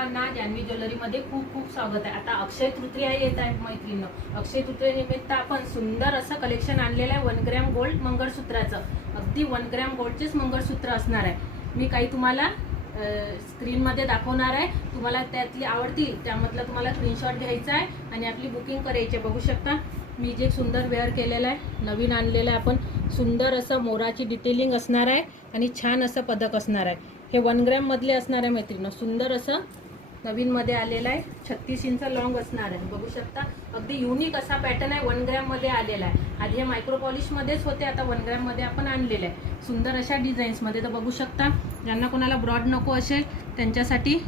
सर्वांना जान्हवी ज्वेलरीमध्ये खूप खूप स्वागत आहे। आता अक्षय तृतीया येत आहे मैत्रिणींनो, अक्षय तृतीयेनिमित्त आपण सुंदर असं कलेक्शन आणलेलं आहे 1 ग्रॅम गोल्ड मंगळसूत्राचं। अगदी 1 ग्रॅम गोल्डचेच मंगळसूत्र असणार आहे। मी काही तुम्हाला स्क्रीन मध्ये दाखवणार आहे, तुम्हाला त्यातली आवडतील त्यामधलं तुम्हाला स्क्रीनशॉट घ्यायचा आहे आणि आपली बुकिंग करायची आहे। बघू शकता मी जे सुंदर वेअर केलेलं आहे, नवीन आणलेलं आहे आपण। सुंदर असं मोराची डिटेलिंग असणार आहे आणि छान असं पदक असणार आहे। हे 1 ग्रॅम मधले असणार आहे मैत्रिणींनो, सुंदर असं नवीन मध्ये आलेलं आहे। 36 इंच लॉंग असणार आहे। बघू शकता अगदी युनिक असा पॅटर्न आहे, 1 ग्रॅम मध्ये आलेला आहे। आधी हे मायक्रो पॉलिश मध्येच होते, आता 1 ग्रॅम मध्ये आपण आणलेले आहे सुंदर अशा डिझाईन्स मध्ये। तर बघू शकता ज्यांना कोणाला ब्रॉड नको असेल त्यांच्यासाठी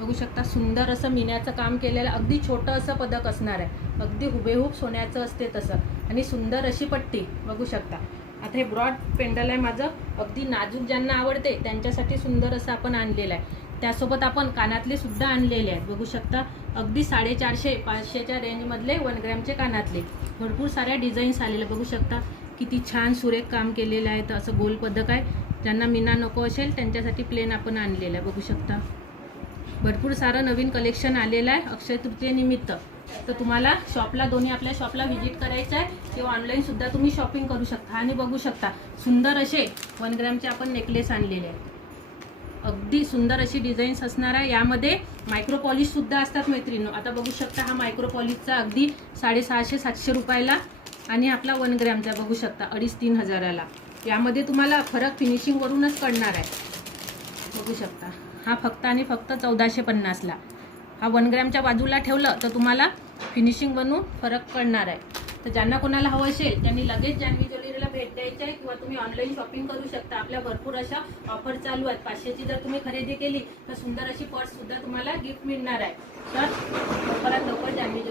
बघू शकता सुंदर असं मीन्याचं काम केलेलं, अगदी छोटं असं पदक असणार आहे, अगदी हुबेहूब सोन्याचं असते तसं, आणि सुंदर अशी पट्टी बघू शकता। आता हे ब्रॉड पेंडल आहे माझं, अगदी नाजूक ज्यांना आवडते त्यांच्यासाठी सुंदर असं आपण आणलेलं आहे। त्यासोबत आपण कानातले सुद्धा आणलेले आहेत। बघू शकता अगदी 450-500च्या रेंजमधले 1 ग्रॅमचे कानातले, भरपूर साऱ्या डिझाईन्स आलेले बघू शकता। किती छान सुरेख काम केलेलं आहे। तर असं गोल पदक आहे, ज्यांना मीना नको असेल त्यांच्यासाठी प्लेन आपण आणलेलं आहे। बघू शकता भरपूर सारं नवीन कलेक्शन आलेलं आहे अक्षय तृतीयेनिमित्त। तर तुम्हाला शॉपला, दोन्ही आपल्या शॉपला व्हिजिट करायचं आहे किंवा ऑनलाईन सुद्धा तुम्ही शॉपिंग करू शकता। आणि बघू शकता सुंदर असे 1 ग्रॅमचे आपण नेकलेस आणलेले आहेत, अगदी सुंदर अशी डिझाईन्स असणार आहे। यामध्ये मायक्रो पॉलिश सुद्धा असतात मैत्रिणींनो। आता बघू शकता हा मायक्रो पॉलिशचा अगदी 650-700 रुपयाला, आणि आपला 1 ग्रॅमचा बघू शकता 2,500-3 हजाराला। यामध्ये तुम्हाला फरक फिनिशिंग वरूनच कळणार आहे। बघू शकता हा फक्त आणि फक्त 1450ला। हा 1 ग्रॅमच्या बाजूला ठेवलं तर तुम्हाला फिनिशिंग बनवून फरक कळणार आहे। तर ज्यांना कोणाला हवं असेल त्यांनी लगेच जान्हवी ज्वेलरीला भेट द्यायची आहे, किंवा तुम्ही ऑनलाईन शॉपिंग करू शकता। आपल्या भरपूर अशा ऑफर चालू आहेत। 500ची जर तुम्ही खरेदी केली तर सुंदर अशी पर्स सुद्धा तुम्हाला गिफ्ट मिळणार आहे। तर लवकरात लवकर जान्हवी